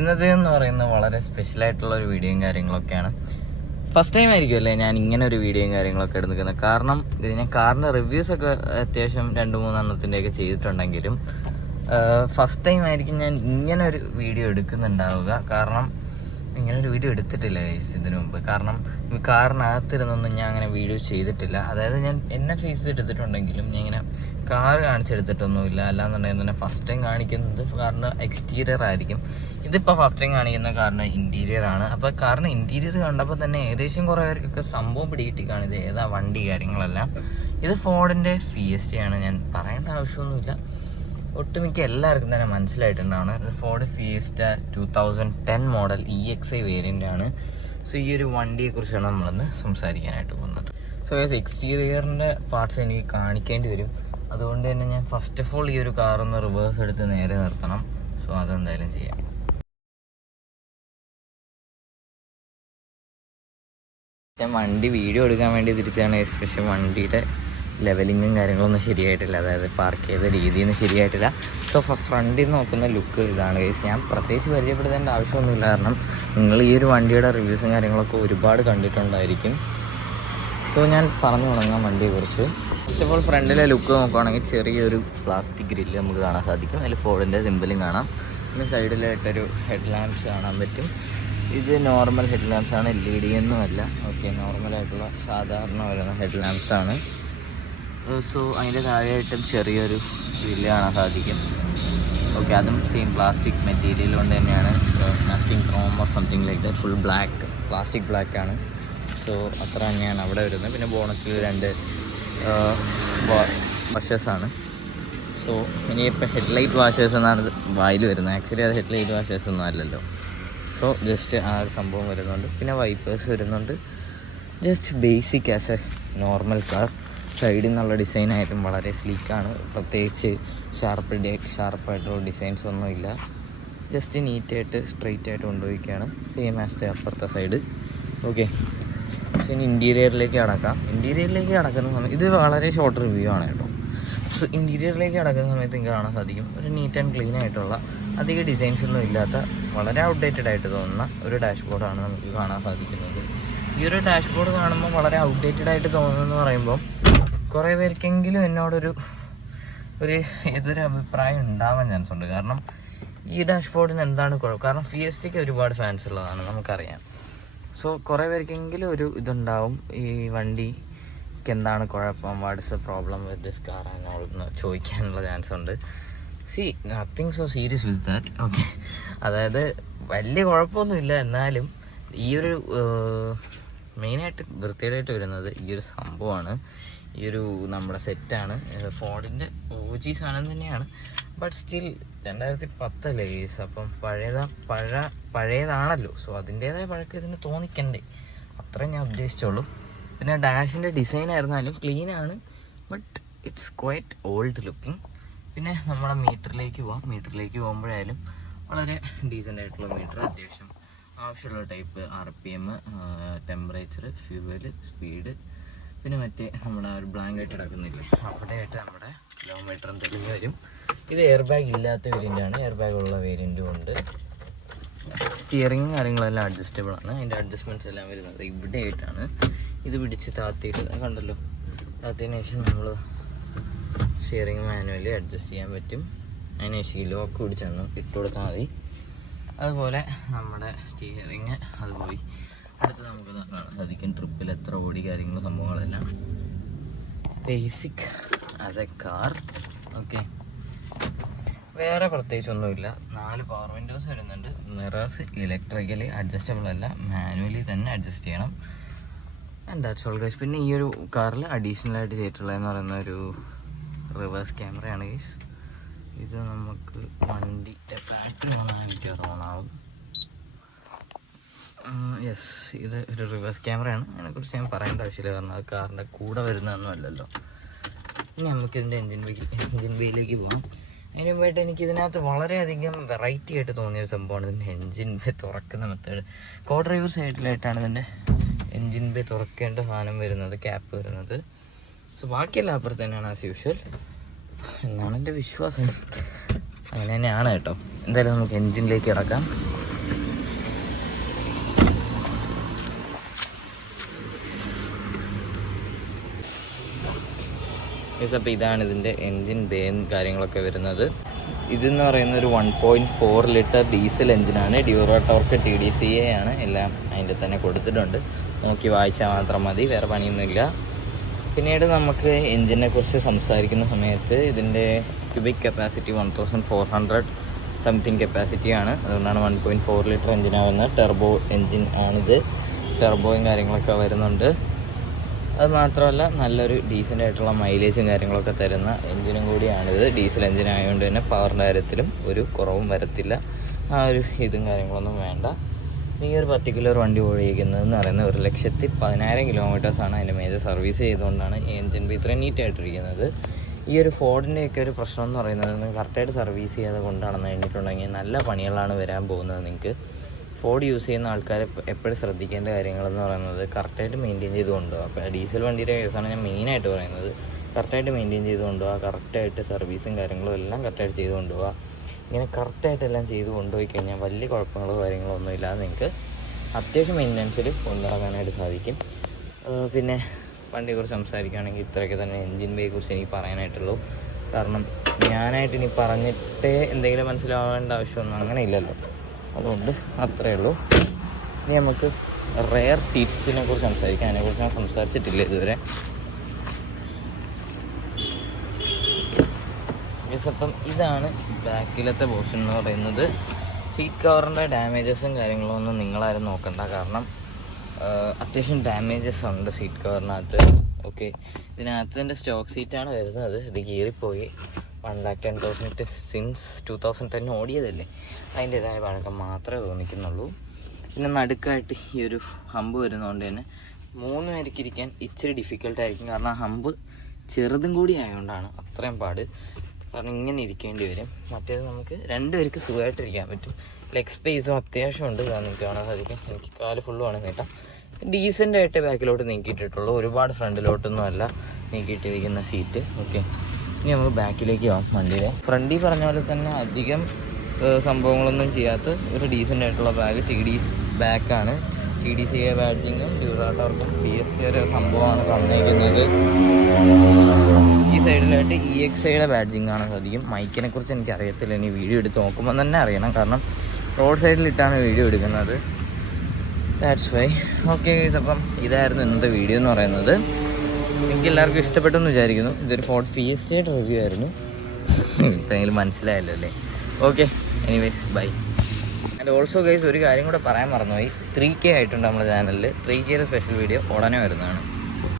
ഇന്നത്തെ എന്ന് പറയുന്നത് വളരെ സ്പെഷ്യൽ ആയിട്ടുള്ള ഒരു വീഡിയോയും കാര്യങ്ങളൊക്കെയാണ്. ഫസ്റ്റ് ടൈം ആയിരിക്കുമല്ലേ ഞാൻ ഇങ്ങനെ ഒരു വീഡിയോയും കാര്യങ്ങളൊക്കെ എടുക്കുന്നത്. കാരണം ഇത് ഞാൻ കാറിൻ്റെ റിവ്യൂസ് ഒക്കെ അത്യാവശ്യം 2-3 എണ്ണത്തിൻ്റെയൊക്കെ ചെയ്തിട്ടുണ്ടെങ്കിലും ഫസ്റ്റ് ടൈം ആയിരിക്കും ഞാൻ ഇങ്ങനെ ഒരു വീഡിയോ എടുക്കുന്നുണ്ടാവുക. കാരണം ഇങ്ങനെ ഒരു വീഡിയോ എടുത്തിട്ടില്ല ഗൈസ് ഇതിനു മുമ്പ്. കാരണം കാറിനകത്തിരുന്നൊന്നും ഞാൻ അങ്ങനെ വീഡിയോ ചെയ്തിട്ടില്ല. അതായത് ഞാൻ എന്നെ ഫേസ് എടുത്തിട്ടുണ്ടെങ്കിലും ഞാൻ ഇങ്ങനെ കാർ കാണിച്ചെടുത്തിട്ടൊന്നുമില്ല. അല്ലാന്നുണ്ടെങ്കിൽ തന്നെ ഫസ്റ്റ് ടൈം കാണിക്കുന്നത് കാറിൻ്റെ എക്സ്റ്റീരിയർ ആയിരിക്കും. ഇതിപ്പോൾ ഫസ്റ്റ് ടൈം കാണിക്കുന്ന കാറിൻ്റെ ഇൻറ്റീരിയർ ആണ്. അപ്പോൾ കാറിൻ്റെ ഇൻറ്റീരിയർ കണ്ടപ്പോൾ തന്നെ ഏകദേശം കുറേ പേർക്കൊക്കെ സംഭവം പിടികിട്ടി കാണിത് ഏതാ വണ്ടി കാര്യങ്ങളെല്ലാം. ഇത് ഫോർഡിൻ്റെ ഫിയസ്റ്റയാണ്. ഞാൻ പറയേണ്ട ആവശ്യമൊന്നുമില്ല, ഒട്ടുമിക്ക എല്ലാവർക്കും തന്നെ മനസ്സിലായിട്ടുണ്ടാണ്. ഇത് Ford fiesta 2010 model EXI variant ആണ്. സോ ഈ ഒരു വണ്ടിയെക്കുറിച്ചാണ് നമ്മളിന്ന് സംസാരിക്കാനായിട്ട് പോകുന്നത്. സോ എക്സ്റ്റീരിയറിൻ്റെ പാർട്സ് എനിക്ക് കാണിക്കേണ്ടി വരും. അതുകൊണ്ട് തന്നെ ഞാൻ ഫസ്റ്റ് ഓഫ് ഓൾ ഈ ഒരു കാറൊന്ന് റിവേഴ്സ് എടുത്ത് നേരെ നിർത്തണം. സോ അതെന്തായാലും ചെയ്യാം. ഞാൻ വണ്ടി വീഡിയോ എടുക്കാൻ വേണ്ടി തിരിച്ചാണ്. എസ്പെഷ്യലി വണ്ടിയുടെ ലെവലിങ്ങും കാര്യങ്ങളൊന്നും ശരിയായിട്ടില്ല, അതായത് പാർക്ക് ചെയ്ത രീതിയൊന്നും ശരിയായിട്ടില്ല. സോ ഫ്രണ്ടിൽ നിന്ന് നോക്കുന്ന ലുക്ക് ഇതാണ് ഗൈസ്. ഞാൻ പ്രത്യേകിച്ച് പരിചയപ്പെടുത്തേണ്ട ആവശ്യമൊന്നുമില്ല, കാരണം നിങ്ങൾ ഈ ഒരു വണ്ടിയുടെ റിവ്യൂസും കാര്യങ്ങളൊക്കെ ഒരുപാട് കണ്ടിട്ടുണ്ടായിരിക്കും. സോ ഞാൻ പറഞ്ഞു തുടങ്ങാം വണ്ടിയെക്കുറിച്ച്. ഫസ്റ്റ് ഓഫ് ഓൾ ഫ്രണ്ടിലെ ലുക്ക് നോക്കുകയാണെങ്കിൽ ചെറിയൊരു പ്ലാസ്റ്റിക് ഗ്രില്ല് നമുക്ക് കാണാൻ സാധിക്കും. അതിൽ ഫോർഡിൻ്റെ സിമ്പിളും കാണാം. പിന്നെ സൈഡിലായിട്ടൊരു ഹെഡ് ലാമ്പ്സ് കാണാൻ പറ്റും. ഇത് നോർമൽ ഹെഡ് ലാമ്പ്സ് ആണ്, LED ഒന്നുമല്ല. ഓക്കെ, നോർമലായിട്ടുള്ള സാധാരണ വരുന്ന ഹെഡ് ലാമ്പ്സ് ആണ്. സോ അതിൻ്റെ താഴെയായിട്ടും ചെറിയൊരു ഗ്രില്ല് കാണാൻ സാധിക്കും. ഓക്കെ, അതും സെയിം പ്ലാസ്റ്റിക് മെറ്റീരിയൽ കൊണ്ട് തന്നെയാണ്. Nothing Chrome or something like that. Full black, plastic black ആണ്. സോ അത്ര തന്നെയാണ് അവിടെ വരുന്നത്. പിന്നെ ബോണറ്റിൽ 2 വാഷേഴ്സാണ്. സോ ഇനിയിപ്പോൾ ഹെഡ്ലൈറ്റ് വാഷേഴ്സ് എന്നാണ് വായിൽ വരുന്നത്. ആക്ച്വലി അത് ഹെഡ്ലൈറ്റ് വാഷേഴ്സ് ഒന്നും അല്ലല്ലോ. സോ ജസ്റ്റ് ആ ഒരു സംഭവം വരുന്നുണ്ട്. പിന്നെ വൈപ്പേഴ്സ് വരുന്നുണ്ട്. Just basic as A normal car. സൈഡിൽ നിന്നുള്ള ഡിസൈനായിട്ടും വളരെ സ്ലീക്കാണ്. പ്രത്യേകിച്ച് ഷാർപ്പായിട്ടുള്ള ഡിസൈൻസ് ഒന്നുമില്ല. ജസ്റ്റ് നീറ്റായിട്ട് സ്ട്രെയിറ്റ് ആയിട്ട് കൊണ്ടുപോയിക്കുകയാണ്. സെയിം ആസ് ദ അപ്പുറത്തെ സൈഡ്. ഓക്കെ, സോ ഇനി ഇൻറ്റീരിയറിലേക്ക് കടക്കാം. ഇൻറ്റീരിയറിലേക്ക് കടക്കുന്ന സമയത്ത് ഇത് വളരെ ഷോർട്ട് റിവ്യൂ ആണ് കേട്ടോ. സോ ഇൻറ്റീരിയറിലേക്ക് കടക്കുന്ന സമയത്ത് നിങ്ങൾക്ക് കാണാൻ സാധിക്കും ഒരു നീറ്റ് ആൻഡ് ക്ലീൻ ആയിട്ടുള്ള, അധികം ഡിസൈൻസ് ഒന്നും ഇല്ലാത്ത, വളരെ ഔട്ട്ഡേറ്റഡ് ആയിട്ട് തോന്നുന്ന ഒരു ഡാഷ്ബോർഡാണ് നമുക്ക് കാണാൻ സാധിക്കുന്നത്. ഈ ഒരു ഡാഷ്ബോർഡ് കാണുമ്പോൾ വളരെ ഔട്ട്ഡേറ്റഡ് ആയിട്ട് തോന്നുന്നു പറയുമ്പോൾ കുറേ പേർക്കെങ്കിലും എന്നോടൊരു ഇതൊരു അഭിപ്രായം ഉണ്ടാവാൻ ചാൻസ് ഉണ്ട്. കാരണം ഈ ഡാഷ്ബോർഡിന് എന്താണ് കുഴപ്പം? കാരണം ഫിയസ്റ്റയ്ക്ക് ഒരുപാട് ഫാൻസ് ഉള്ളതാണ്, നമുക്കറിയാം. സോ കുറേ പേർക്കെങ്കിലും ഒരു ഇതുണ്ടാവും, ഈ വണ്ടിക്ക് എന്താണ് കുഴപ്പം, what is the problem with this car എന്ന് ചോദിക്കാനുള്ള ചാൻസ് ഉണ്ട്. Nothing so serious with that. Okay, അതായത് വലിയ കുഴപ്പമൊന്നുമില്ല. എന്നാലും ഈ ഒരു മെയിനായിട്ട് വൃത്തികേടായിട്ട് വരുന്നത് ഈ ഒരു സംഭവമാണ്. ഈ ഒരു നമ്മുടെ സെറ്റാണ്. ഫോർഡിൻ്റെ OG സാധനം തന്നെയാണ്. But still 2010 case. അപ്പം പഴയതാണല്ലോ. സോ അതിൻ്റേതായ പഴക്കം ഇതിന് തോന്നിക്കണ്ടേ, അത്രയും ഞാൻ ഉദ്ദേശിച്ചോളൂ. പിന്നെ ഡാഷിൻ്റെ ഡിസൈൻ ആയിരുന്നാലും ക്ലീനാണ്, but it's quite old looking. പിന്നെ നമ്മുടെ മീറ്ററിലേക്ക് പോകുമ്പോഴായാലും വളരെ ഡീസൻ്റ് ആയിട്ടുള്ള മീറ്റർ, അത്യാവശ്യം ആവശ്യമുള്ള type RPM, temperature, fuel, speed, പിന്നെ മറ്റേ നമ്മുടെ ഒരു ബ്ലാങ്കറ്റ് കിടക്കുന്നില്ല അവിടെയായിട്ട് നമ്മുടെ കിലോമീറ്ററും തെളിഞ്ഞ് വരും. ഇത് എയർ ബാഗ് ഇല്ലാത്ത വേരിയൻ്റാണ്. എയർ ബാഗ് ഉള്ള വേരിയൻറ്റും ഉണ്ട്. സ്റ്റിയറിങ്ങും കാര്യങ്ങളെല്ലാം അഡ്ജസ്റ്റബിൾ ആണ്. അതിൻ്റെ അഡ്ജസ്റ്റ്മെൻറ്റ്സ് എല്ലാം വരുന്നത് ഇവിടെ ആയിട്ടാണ്. ഇത് പിടിച്ച് താത്തിയിട്ട് കണ്ടല്ലോ, താത്തിയതിന് ശേഷം നമ്മൾ സ്റ്റിയറിങ് മാനുവലി അഡ്ജസ്റ്റ് ചെയ്യാൻ പറ്റും. അതിന് ശേഷം ലോക്ക് പിടിച്ചാണ് ഇട്ട് കൊടുത്താൽ മതി. അതുപോലെ നമ്മുടെ സ്റ്റിയറിങ് അത് പോയി. അടുത്ത് നമുക്ക് കാണാൻ സാധിക്കും ട്രിപ്പിൽ എത്ര ഓടി കാര്യങ്ങളും സംഭവങ്ങളെല്ലാം. Basic as A car. Okay, വേറെ പ്രത്യേകിച്ചൊന്നുമില്ല. 4 പവർ വിൻഡോസ് വരുന്നുണ്ട്. മിറേഴ്സ് ഇലക്ട്രിക്കലി അഡ്ജസ്റ്റബിൾ അല്ല, മാനുവലി തന്നെ അഡ്ജസ്റ്റ് ചെയ്യണം. And that's all guys. പിന്നെ ഈ ഒരു കാറിൽ അഡീഷണൽ ആയിട്ട് ചെയ്തിട്ടുള്ളതെന്ന് പറയുന്ന ഒരു റിവേഴ്സ് ക്യാമറയാണ് ഗൈസ്. ഇത് നമുക്ക് വണ്ടിയുടെ ബാക്കിൽ എനിക്ക് തോന്നാവും. യെസ്, ഇത് ഒരു റിവേഴ്സ് ക്യാമറയാണ്. അതിനെക്കുറിച്ച് ഞാൻ പറയേണ്ട ആവശ്യമില്ല, കാരണം അത് കാറിൻ്റെ കൂടെ വരുന്നതൊന്നും അല്ലല്ലോ. ഇനി നമുക്കിതിൻ്റെ എൻജിൻ ബേയിലേക്ക് പോകാം. അതിന് മുമ്പായിട്ട് എനിക്ക് ഇതിനകത്ത് വളരെയധികം വെറൈറ്റി ആയിട്ട് തോന്നിയൊരു സംഭവമാണ് ഇതിൻ്റെ എൻജിൻ ബേ തുറക്കുന്ന മെത്തേഡ്. കോ ഡ്രൈവർ സൈഡിലായിട്ടാണ് ഇതിൻ്റെ എൻജിൻ ബേ തുറക്കേണ്ട സാധനം വരുന്നത്, ക്യാപ്പ് വരുന്നത്. സോ ബാക്കിയെല്ലാം അപ്പുറത്ത് തന്നെയാണ് ആസ് യൂഷ്വൽ എന്നാണ് എൻ്റെ വിശ്വാസം. അങ്ങനെ തന്നെയാണ് കേട്ടോ. എന്തായാലും നമുക്ക് എൻജിനിലേക്ക് കിടക്കാം. അപ്പോൾ ഇതാണ് ഇതിൻ്റെ എൻജിൻ ബേയും കാര്യങ്ങളൊക്കെ വരുന്നത്. ഇതെന്ന് പറയുന്ന ഒരു 1.4 ലിറ്റർ ഡീസൽ എൻജിനാണ്. ഡ്യൂറോ ടോർക്ക് TDCA ആണ്. എല്ലാം അതിൻ്റെ തന്നെ കൊടുത്തിട്ടുണ്ട്. നോക്കി വായിച്ചാൽ മാത്രം മതി, വേറെ പണിയൊന്നുമില്ല. പിന്നീട് നമുക്ക് എൻജിനെ കുറിച്ച് സംസാരിക്കുന്ന സമയത്ത് ഇതിൻ്റെ ക്യൂബിക് കപ്പാസിറ്റി 1400 സംതിങ് കപ്പാസിറ്റിയാണ്. അതുകൊണ്ടാണ് 1.4 ലിറ്റർ എൻജിനാവുന്നത്. ടെർബോ എൻജിൻ ആണിത്. ടെർബോയും കാര്യങ്ങളൊക്കെ വരുന്നുണ്ട്. അത് മാത്രമല്ല നല്ലൊരു ഡീസൻ്റ് ആയിട്ടുള്ള മൈലേജും കാര്യങ്ങളൊക്കെ തരുന്ന എൻജിനും കൂടിയാണിത്. ഡീസൽ എൻജിൻ ആയതുകൊണ്ട് തന്നെ പവറിൻ്റെ കാര്യത്തിലും ഒരു കുറവും വരത്തില്ല. ആ ഒരു ഇതും കാര്യങ്ങളൊന്നും വേണ്ട. ഈ ഒരു പർട്ടിക്കുലർ വണ്ടി ഓടിക്കുന്നതെന്ന് പറയുന്നത് 1,10,000 കിലോമീറ്റേഴ്സാണ്. അതിൻ്റെ മേജർ സർവീസ് ചെയ്തുകൊണ്ടാണ് ഈ എൻജിൻ ഇത്രയും നീറ്റായിട്ടിരിക്കുന്നത്. ഈ ഒരു ഫോർഡിൻ്റെയൊക്കെ ഒരു പ്രശ്നം എന്ന് പറയുന്നത് കറക്റ്റായിട്ട് സർവീസ് ചെയ്യാതെ കൊണ്ടാണെന്ന് കഴിഞ്ഞിട്ടുണ്ടെങ്കിൽ നല്ല പണികളാണ് വരാൻ പോകുന്നത്. നിങ്ങൾക്ക് ഫോർഡ് യൂസ് ചെയ്യുന്ന ആൾക്കാർ എപ്പോഴും ശ്രദ്ധിക്കേണ്ട കാര്യങ്ങളെന്ന് പറയുന്നത് കറക്റ്റായിട്ട് മെയിൻറ്റെയിൻ ചെയ്ത് കൊണ്ടുപോകുക. അപ്പോൾ ഡീസൽ വണ്ടിയുടെ കേസാണ് ഞാൻ മെയിനായിട്ട് പറയുന്നത്. കറക്റ്റായിട്ട് മെയിൻറ്റെയിൻ ചെയ്ത് കൊണ്ടുപോകുക, കറക്റ്റായിട്ട് സർവീസും കാര്യങ്ങളും എല്ലാം കറക്റ്റായിട്ട് ചെയ്ത് കൊണ്ടുപോകുക. ഇങ്ങനെ കറക്റ്റായിട്ടെല്ലാം ചെയ്ത് കൊണ്ടുപോയി കഴിഞ്ഞാൽ വലിയ കുഴപ്പങ്ങളോ കാര്യങ്ങളോ ഒന്നും ഇല്ലാതെ നിങ്ങൾക്ക് അത്യാവശ്യം മെയിൻ്റനൻസിൽ കൊണ്ടുനടക്കാനായിട്ട് സാധിക്കും. പിന്നെ വണ്ടിയെക്കുറിച്ച് സംസാരിക്കുകയാണെങ്കിൽ ഇത്രയൊക്കെ തന്നെ എൻജിൻ ബേയെ കുറിച്ച് എനിക്ക് പറയാനായിട്ടുള്ളൂ. കാരണം ഞാനായിട്ട് ഇനി പറഞ്ഞിട്ടേ എന്തെങ്കിലും മനസ്സിലാവേണ്ട ആവശ്യമൊന്നും അങ്ങനെ ഇല്ലല്ലോ. അതുകൊണ്ട് അത്രയേ ഉള്ളൂ. ഇനി നമുക്ക് റെയർ സീറ്റ്സിനെ കുറിച്ച് സംസാരിക്കാം. അതിനെക്കുറിച്ച് ഞാൻ സംസാരിച്ചിട്ടില്ല ഇതുവരെ. അപ്പം ഇതാണ് ബാക്കിലത്തെ പോർഷൻ എന്ന് പറയുന്നത്. സീറ്റ് കവറിൻ്റെ ഡാമേജസും കാര്യങ്ങളും ഒന്നും നിങ്ങളാരും നോക്കണ്ട. കാരണം അത്യാവശ്യം ഡാമേജസ് ഉണ്ട് സീറ്റ് കവറിനകത്ത്. ഓക്കെ, ഇതിനകത്ത് എൻ്റെ സ്റ്റോക്ക് സീറ്റാണ് വരുന്നത്. ഇത് കീറിപ്പോയി. 1,10,000 സിൻസ് 2010 ഓടിയതല്ലേ, അതിൻ്റേതായ പഴക്കം മാത്രമേ തോന്നിക്കുന്നുള്ളൂ. പിന്നെ നടുക്കായിട്ട് ഈ ഒരു ഹമ്പ് വരുന്നതുകൊണ്ട് തന്നെ 3 പേർക്ക് ഇരിക്കാൻ ഇച്ചിരി ഡിഫിക്കൽട്ടായിരിക്കും. കാരണം ഹമ്പ് ചെറുതും കൂടി ആയതുകൊണ്ടാണ് അത്രയും പാട്. കാരണം ഇങ്ങനെ ഇരിക്കേണ്ടി വരും. മറ്റേത് നമുക്ക് 2 പേർക്ക് സുഖമായിട്ടിരിക്കാൻ പറ്റും. ലെഗ് സ്പേസും അത്യാവശ്യമുണ്ട്. നിങ്ങൾക്ക് കാണാൻ സാധിക്കും. എനിക്ക് കാല് ഫുള്ളുമാണ് നീട്ടാം. ഡീസൻ്റായിട്ട് ബാക്കിലോട്ട് നീക്കിയിട്ടിട്ടുള്ളൂ. ഒരുപാട് ഫ്രണ്ടിലോട്ടൊന്നും അല്ല നീക്കിയിട്ടിരിക്കുന്ന സീറ്റ്. ഓക്കെ, ഇനി നമുക്ക് ബാക്കിലേക്ക് പോകാം. വണ്ടിയുടെ ഫ്രണ്ടിൽ പറഞ്ഞ പോലെ തന്നെ അധികം സംഭവങ്ങളൊന്നും ചെയ്യാത്ത ഒരു ഡീസൻ്റ് ആയിട്ടുള്ള ബാഗ് ബാക്കാണ്. TDCA ബാഡ്ജിങ്ങും ഡ്യൂറോ ടോർക്കും ഫിയസ്റ്റ ഒരു സംഭവമാണ് തന്നേക്കുന്നത്. ഈ സൈഡിലായിട്ട് EXIയുടെ ബാഡ്ജിങ് കാണാൻ സാധിക്കും. മൈക്കിനെ കുറിച്ച് എനിക്ക് അറിയത്തില്ല. ഇനി വീഡിയോ എടുത്ത് നോക്കുമ്പോൾ തന്നെ അറിയണം. കാരണം റോഡ് സൈഡിലിട്ടാണ് വീഡിയോ എടുക്കുന്നത്. That's why. ഓക്കെ ഗൈസ്, അപ്പം ഇതായിരുന്നു ഇന്നത്തെ വീഡിയോ എന്ന് പറയുന്നത്. എനിക്ക് എല്ലാവർക്കും ഇഷ്ടപ്പെട്ടെന്ന് വിചാരിക്കുന്നു. ഇതൊരു ഫോർഡ് ഫിയസ്റ്റയുടെ റിവ്യൂ ആയിരുന്നു. ഇപ്പോഴെങ്കിലും മനസ്സിലായല്ലോ അല്ലേ? Okay, anyways bye. And also guys ഒരു കാര്യം കൂടെ പറയാൻ മറന്നുപോയി. 3K ആയിട്ടുണ്ട് നമ്മുടെ ചാനലിൽ. 3Kയുടെ സ്പെഷ്യൽ വീഡിയോ ഉടനെ വരുന്നതാണ്.